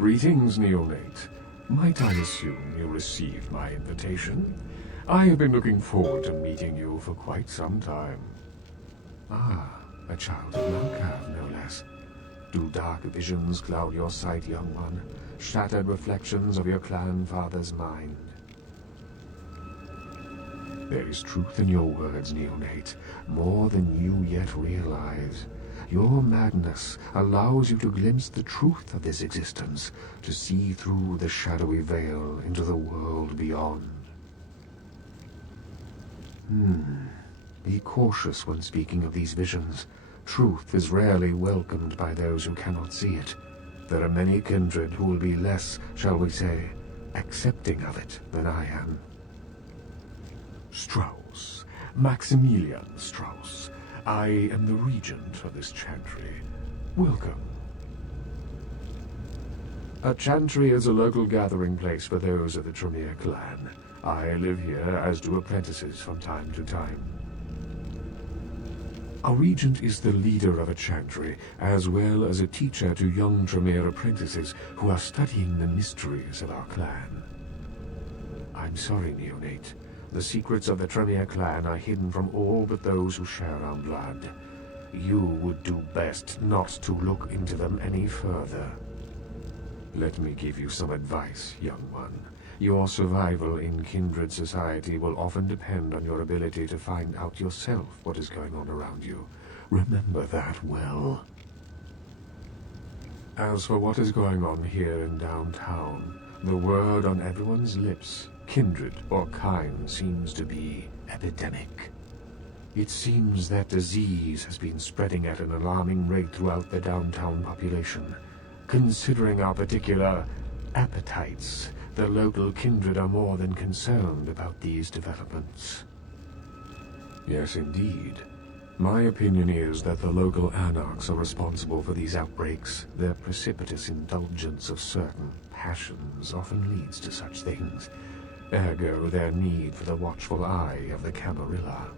Greetings, neonate. Might I assume you received my invitation? I have been looking forward to meeting you for quite some time. Ah, a child of Malkav, no less. Do dark visions cloud your sight, young one? Shattered reflections of your clan father's mind? There is truth in your words, neonate, more than you yet realize. Your madness allows you to glimpse the truth of this existence, to see through the shadowy veil into the world beyond. Be cautious when speaking of these visions. Truth is rarely welcomed by those who cannot see it. There are many kindred who will be less, shall we say, accepting of it than I am. Strauss, Maximilian Strauss. I am the regent of this chantry. Welcome. A chantry is a local gathering place for those of the Tremere clan. I live here, as do apprentices from time to time. A regent is the leader of a chantry, as well as a teacher to young Tremere apprentices who are studying the mysteries of our clan. I'm sorry, neonate. The secrets of the Tremere clan are hidden from all but those who share our blood. You would do best not to look into them any further. Let me give you some advice, young one. Your survival in kindred society will often depend on your ability to find out yourself what is going on around you. Remember that well. As for what is going on here in downtown, the word on everyone's lips, kindred or kind, seems to be epidemic. It seems that disease has been spreading at an alarming rate throughout the downtown population. Considering our particular appetites, the local kindred are more than concerned about these developments. Yes, indeed. My opinion is that the local anarchs are responsible for these outbreaks. Their precipitous indulgence of certain passions often leads to such things. Ergo, their need for the watchful eye of the Camarilla.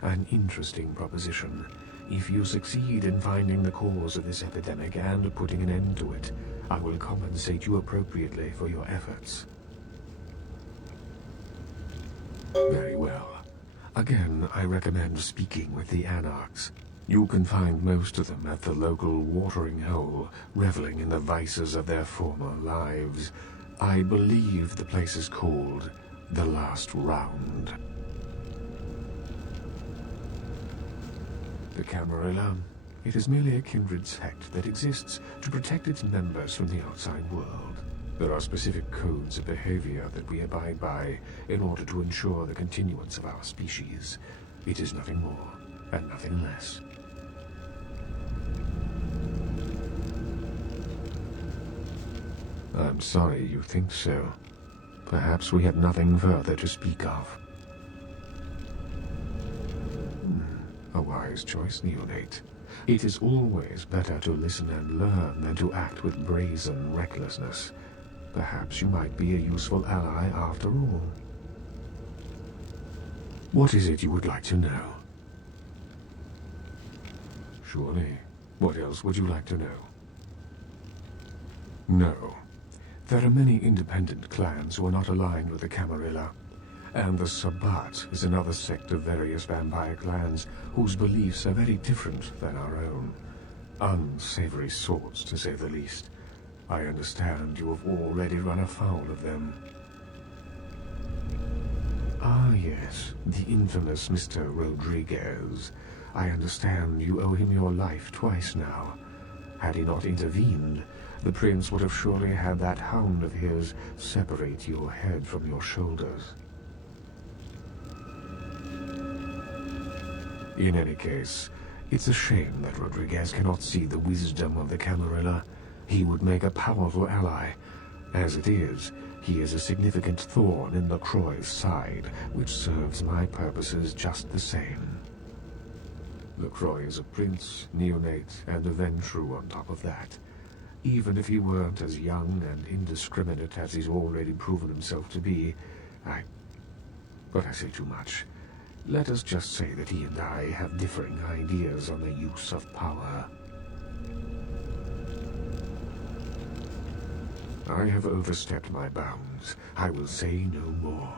An interesting proposition. If you succeed in finding the cause of this epidemic and putting an end to it, I will compensate you appropriately for your efforts. Very well. Again, I recommend speaking with the anarchs. You can find most of them at the local watering hole, reveling in the vices of their former lives. I believe the place is called The Last Round. The Camarilla. It is merely a kindred sect that exists to protect its members from the outside world. There are specific codes of behavior that we abide by in order to ensure the continuance of our species. It is nothing more and nothing less. I'm sorry you think so. Perhaps we have nothing further to speak of. A wise choice, neonate. It is always better to listen and learn than to act with brazen recklessness. Perhaps you might be a useful ally after all. What is it you would like to know? Surely. What else would you like to know? No. There are many independent clans who are not aligned with the Camarilla. And the Sabbat is another sect of various vampire clans whose beliefs are very different than our own. Unsavory sorts, to say the least. I understand you have already run afoul of them. Ah, yes, the infamous Mr. Rodriguez. I understand you owe him your life twice now. Had he not intervened, the prince would have surely had that hound of his separate your head from your shoulders. In any case, it's a shame that Rodriguez cannot see the wisdom of the Camarilla. He would make a powerful ally. As it is, he is a significant thorn in LaCroix's side, which serves my purposes just the same. LaCroix is a prince, neonate, and a Ventru on top of that. Even if he weren't as young and indiscriminate as he's already proven himself to be, But I say too much. Let us just say that he and I have differing ideas on the use of power. I have overstepped my bounds. I will say no more.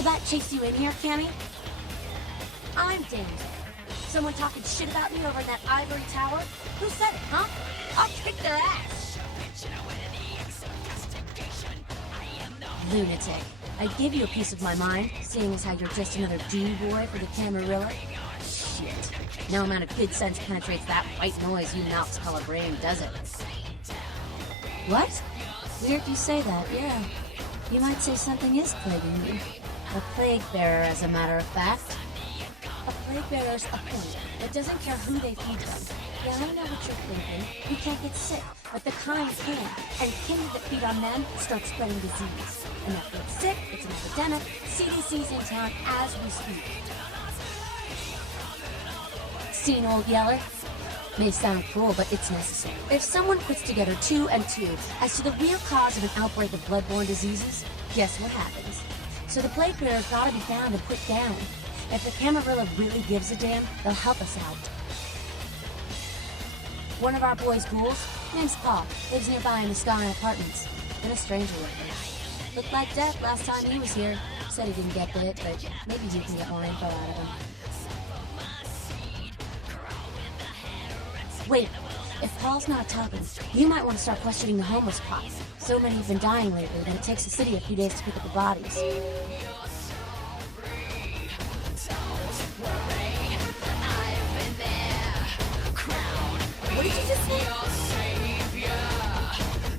So that chased you in here, Cammy? I'm damned. Someone talking shit about me over in that ivory tower? Who said it, huh? I'll kick their ass! Lunatic. I'd give you a piece of my mind, seeing as how you're just another do-boy for the Camarilla. Shit. No amount of good sense penetrates that white noise you mouse color brain, does it? What? Weird you say that, yeah. You might say something is plaguing you. A plague bearer, as a matter of fact. A plague bearer's a point. It doesn't care who they feed them. Yeah, I know what you're thinking. We can't get sick, but the kind can. And kindred that feed on them start spreading disease. And if they're sick, it's an epidemic. CDC's in town as we speak. Seen Old Yeller? May sound cruel, but it's necessary. If someone puts together 2 and 2 as to the real cause of an outbreak of bloodborne diseases, guess what happens? So the plague bearer's gotta be found and put down. If the Camarilla really gives a damn, they'll help us out. One of our boys' ghouls, name's Paul, lives nearby in the Sky Apartments. Been a stranger lately. Looked like death last time he was here. Said he didn't get bit, but maybe you can get more info out of him. Wait, if Paul's not talking, you might want to start questioning the homeless pots. So many have been dying lately that it takes the city a few days to pick up the bodies. What did you just say?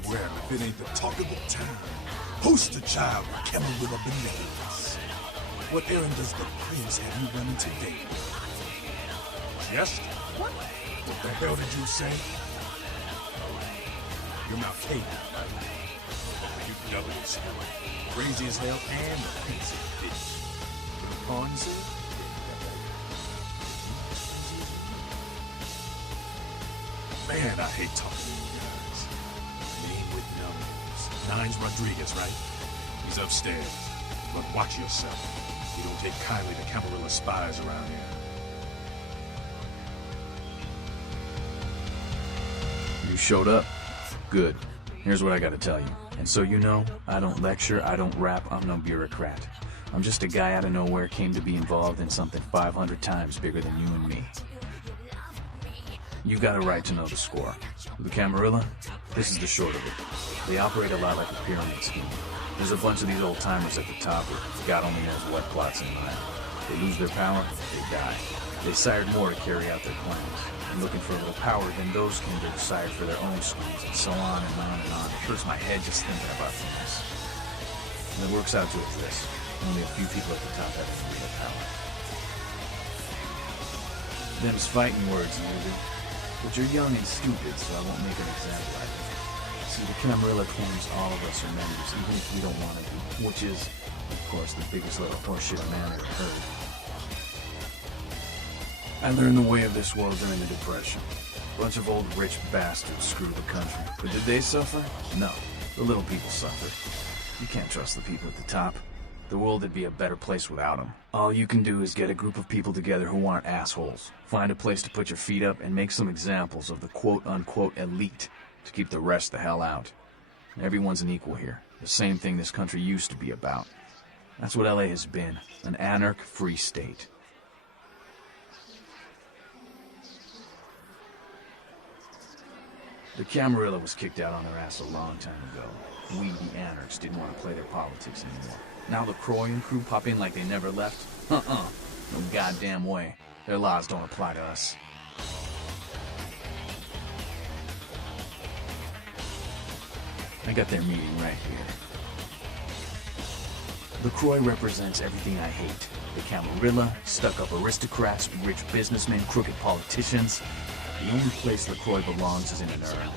Well, if it ain't the talk of the town, poster child with Camarilla Benays. What errand does the prince have you running today? Jester? What the hell did you say? You're not capable, right? You double as hell. Crazy as hell and a piece of bitch. With a pawn suit? Man, I hate talking to you guys. Name with numbers. Nines Rodriguez, right? He's upstairs. But watch yourself. You don't take kindly to Camarilla spies around here. You showed up? Good. Here's what I gotta tell you. And so you know, I don't lecture, I don't rap, I'm no bureaucrat. I'm just a guy out of nowhere came to be involved in something 500 times bigger than you and me. You got a right to know the score. The Camarilla, this is the short of it. They operate a lot like a pyramid scheme. There's a bunch of these old-timers at the top with God only knows what plots in mind. They lose their power, they die. They sired more to carry out their plans. And looking for a little power, then those kindred sired for their own schemes, and so on and on and on. It hurts my head just thinking about things. And it works out to it this. Only a few people at the top have any real power. Them's fighting words, nigga. But you're young and stupid, so I won't make an example out of it. See, the Camarilla claims all of us are members, even if we don't want to be, which is, of course, the biggest little horseshit a man ever heard. I learned the way of this world during the Depression. A bunch of old rich bastards screwed the country. But did they suffer? No. The little people suffered. You can't trust the people at the top. The world would be a better place without them. All you can do is get a group of people together who aren't assholes. Find a place to put your feet up and make some examples of the quote-unquote elite to keep the rest the hell out. Everyone's an equal here. The same thing this country used to be about. That's what LA has been. An anarch-free state. The Camarilla was kicked out on their ass a long time ago. We, the anarchs, didn't want to play their politics anymore. Now the Croy and crew pop in like they never left? No goddamn way. Their laws don't apply to us. I got their meeting right here. The Croy represents everything I hate. The Camarilla, stuck-up aristocrats, rich businessmen, crooked politicians. The only place the Croy belongs is in an urn.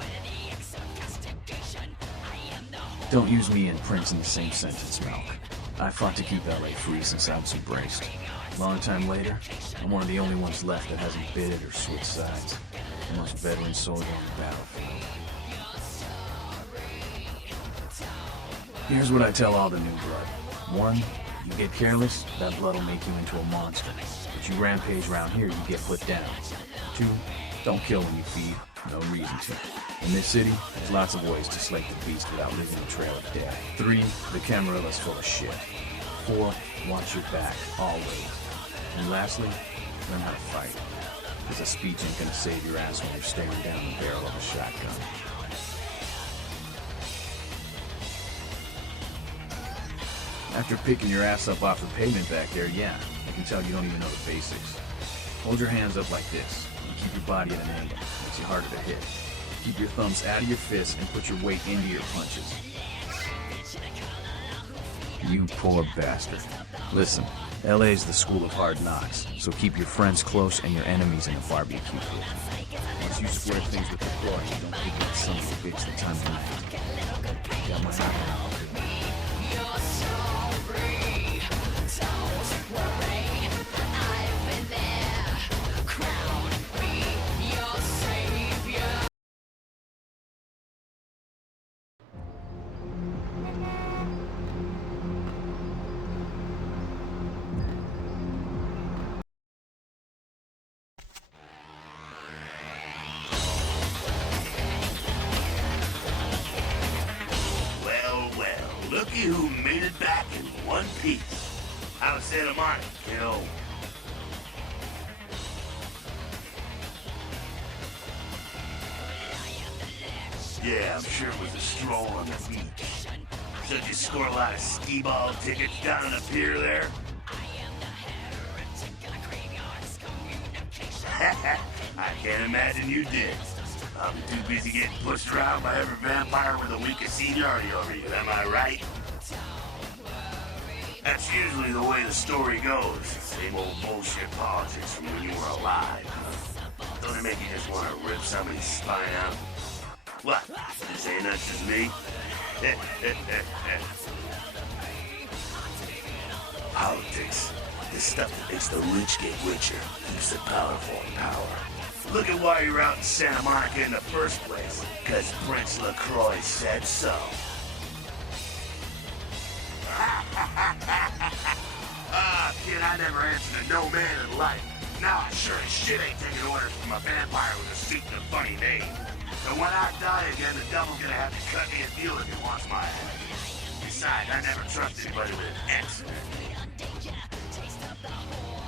Don't use me and Prince in the same sentence, Malk. I fought to keep LA free since I was embraced. Long time later, I'm one of the only ones left that hasn't bidded or switched sides. The most veteran soldier on the battlefield. Here's what I tell all the new blood. 1, you get careless, that blood will make you into a monster. But you rampage around here, you get put down. 2, don't kill when you feed. No reason to. In this city, there's lots of ways to slake the beast without leaving a trail of death. 3, the Camarilla's full of shit. 4, watch your back, always. And lastly, learn how to fight. Because a speech ain't gonna save your ass when you're staring down the barrel of a shotgun. After picking your ass up off the pavement back there, yeah, I can tell you don't even know the basics. Hold your hands up like this. Keep your body at an angle. Makes you harder to hit. Keep your thumbs out of your fists and put your weight into your punches. You poor bastard. Listen, LA's the school of hard knocks, so keep your friends close and your enemies in a barbecue pit. Once you square things with the Croy, you don't forget some of the bitch the time you land. Got my eye. Looky who made it back in one piece. How's Santa Monica, kiddo? Yeah, I'm sure it was a stroll on the beach. So did you score a lot of skee-ball tickets down on the pier there? I can't imagine you did. I'm too busy getting pushed around by every vampire with the weakest seniority over you, am I right? That's usually the way the story goes. Same old bullshit politics from when you were alive. Don't it make you just want to rip somebody's spine out? What? You saying that's just me? Politics. This stuff that makes the rich get richer, keeps the powerful in power. Look at why you're out in Santa Monica in the first place. Because Prince LaCroix said so. Kid, I never answered to no man in life. Now I sure as shit ain't taking orders from a vampire with a stupid and funny name. So when I die again, the devil's gonna have to cut me a deal if he wants my ass. Besides, I never trust anybody with an X in their name.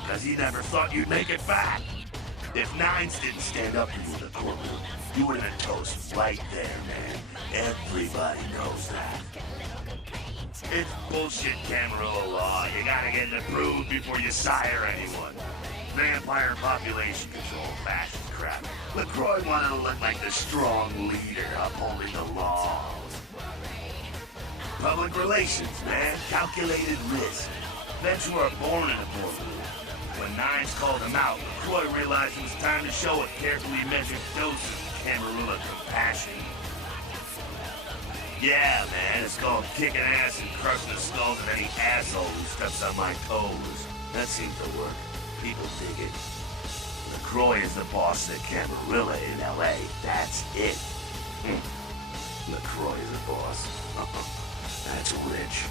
Because he never thought you'd make it back. If Nines didn't stand up for you in the courtroom, you would have been toast right there, man. Everybody knows that. It's bullshit Camarilla law. You gotta get it approved before you sire anyone. Vampire population control, fascist crap. LaCroix wanted to look like the strong leader upholding the law. Public relations, man. Calculated risk. Vets were born in a boardroom. When Nines called him out, LaCroix realized it was time to show a carefully measured dose of Camarilla compassion. Yeah, man, it's called kicking ass and crushing the skulls of any asshole who steps on my toes. That seems to work. People dig it. LaCroix is the boss of Camarilla in L.A. That's it. LaCroix is the boss. That's rich.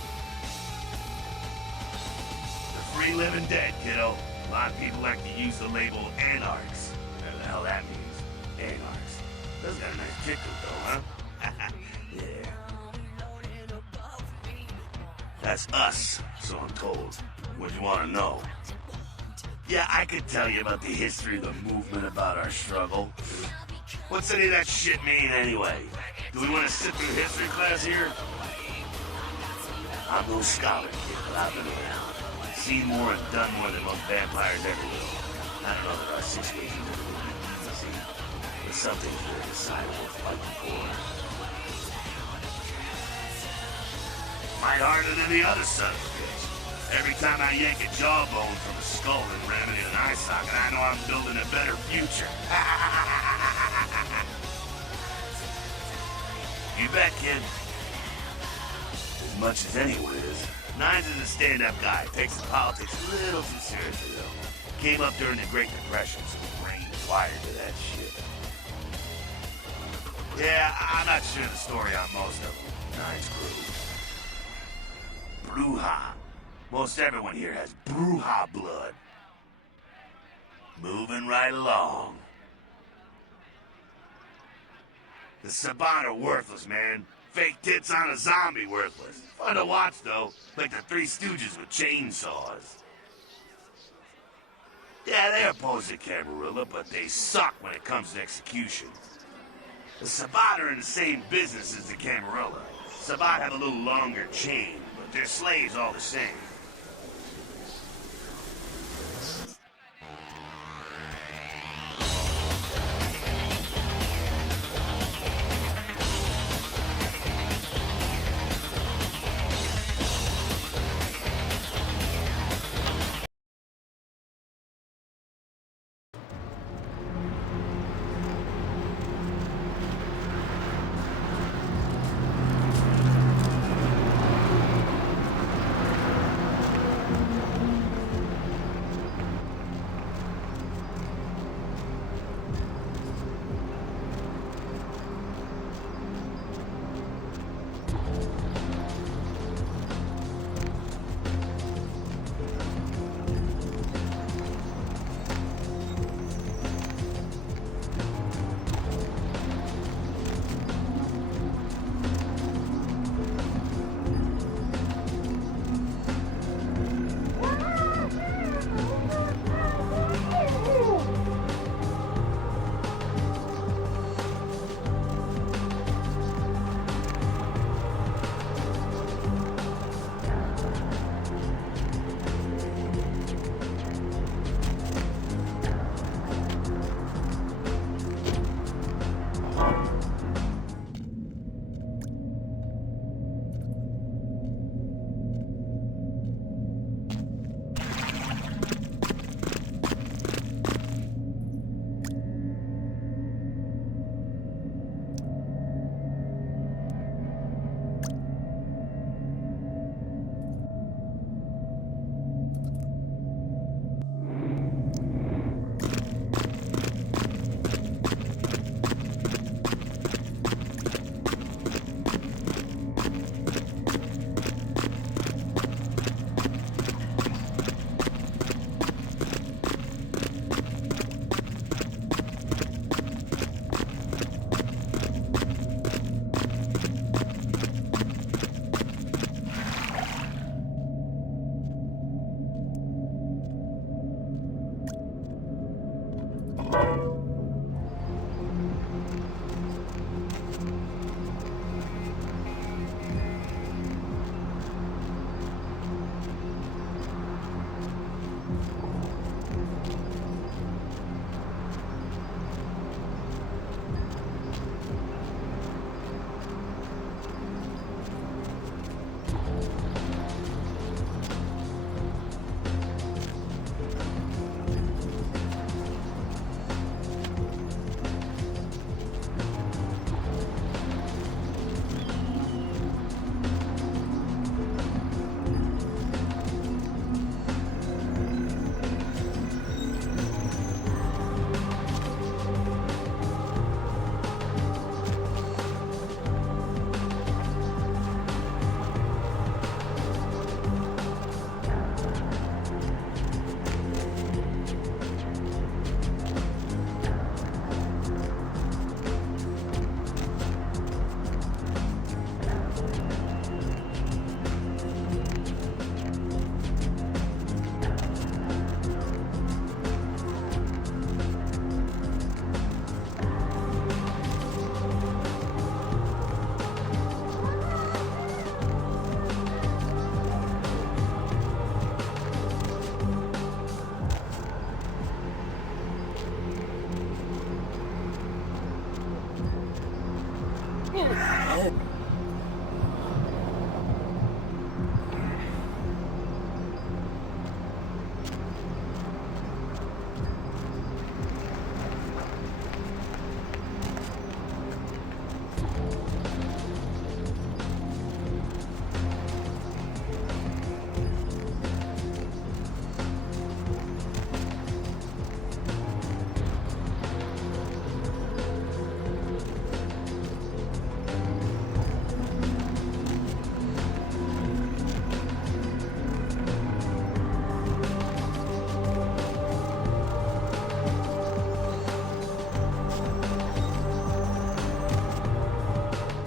The free living dead, kiddo. A lot of people like to use the label anarchs. Whatever the hell that means. Anarchs. Those got a nice kicker though, huh? Yeah. That's us, so I'm told. What do you want to know? Yeah, I could tell you about the history of the movement, about our struggle. What's any of that shit mean anyway? Do we want to sit through history class here? I'm no scholar, kid, but I've been around. Seen more and done more than most vampires ever will. I don't know that our situation is really easy, but something here decided worth fighting for. Fight harder than the other son of a bitch. Every time I yank a jawbone from a skull and ram it in an eye socket, I know I'm building a better future. You bet, kid. As much as anyone is. Nines is a stand-up guy. Takes his politics a little too seriously, though. Came up during the Great Depression, so his brain's wired to that shit. Yeah, I'm not sure the story on most of them. Nines crew. Bruja. Most everyone here has Bruja blood. Moving right along. The Sabat are worthless, man. Fake tits on a zombie worthless. Fun to watch, though. Like the Three Stooges with chainsaws. Yeah, they oppose the Camarilla, but they suck when it comes to execution. The Sabat are in the same business as the Camarilla. Sabat have a little longer chain, but they're slaves all the same.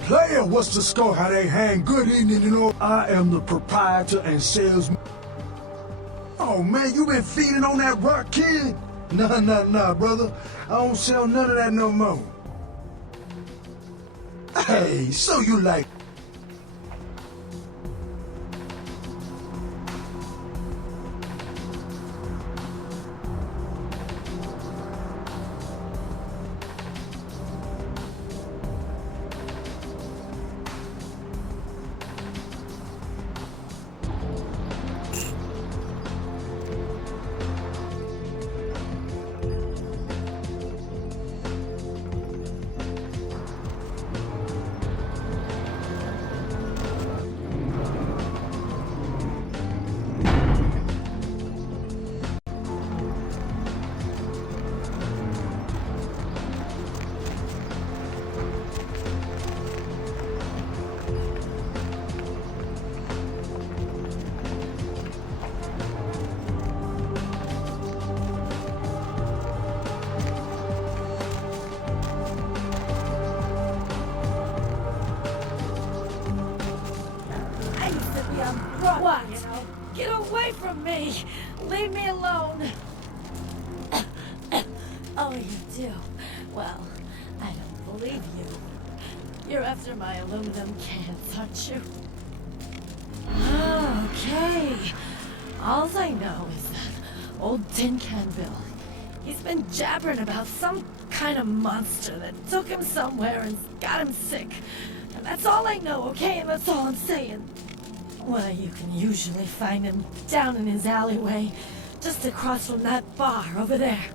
Player, what's the score? How they hang? Good evening, you know. I am the proprietor and salesman. Oh man, you been feeding on that rock, kid? Nah, brother. I don't sell none of that no more. Hey, so you like... What? Get away from me! Leave me alone! Oh, you do? Well, I don't believe you. You're after my aluminum cans, aren't you? Okay. All I know is that old Tin Can Bill, he's been jabbering about some kind of monster that took him somewhere and got him sick. And that's all I know, okay? And that's all I'm saying. Well, you can usually find him down in his alleyway, just across from that bar over there.